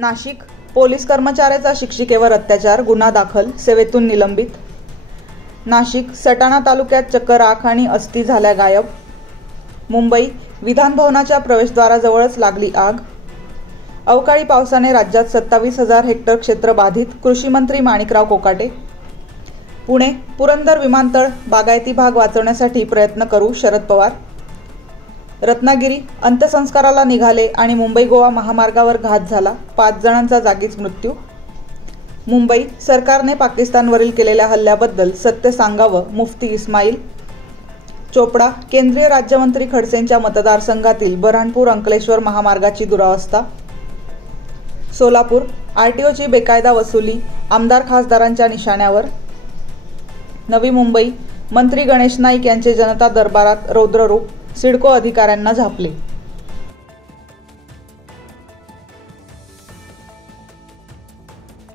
Nashik, police कर्मचाऱ्याचा शिक्षिकेवर अत्याचार, गुन्हा दाखल, सेवेतून निलंबित. नाशिक, सटाणा तालुक्यात चक्क राख आणि अस्थी झाल्या गायब. मुंबई, विधान भवनाच्या प्रवेशद्वाराजवळच लागली आग. अवकाळी पावसाने राज्यात 27,000 हेक्टर क्षेत्र बाधित, कृषी मंत्री माणिकराव कोकाटे. पुणे, पुरंदर विमानतळ बागायती भाग वाचवण्यासाठी प्रयत्न करू, शरद पवार. रत्नागिरी, अंत्यसंस्काराला निघाले आणि मुंबई गोवा महामार्गावर घात झाला, 5 जणांचा जागीच मृत्यू. मुंबई, सरकारने पाकिस्तानवरील केलेल्या हल्ल्याबद्दल सत्य सांगावं, मुफ्ती इस्माईल. चोपडा, केंद्रीय राज्यमंत्री खडसेंच्या मतदारसंघातील बऱ्हाणपूर अंकलेश्वर महामार्गाची दुरावस्था. सोलापूर, आरटीओची बेकायदा वसुली, आमदार खासदारांच्या निशाण्यावर. नवी मुंबई, मंत्री गणेश नाईक यांचे जनता दरबारात रौद्ररूप, सिडको अधिकाऱ्यांना झापले.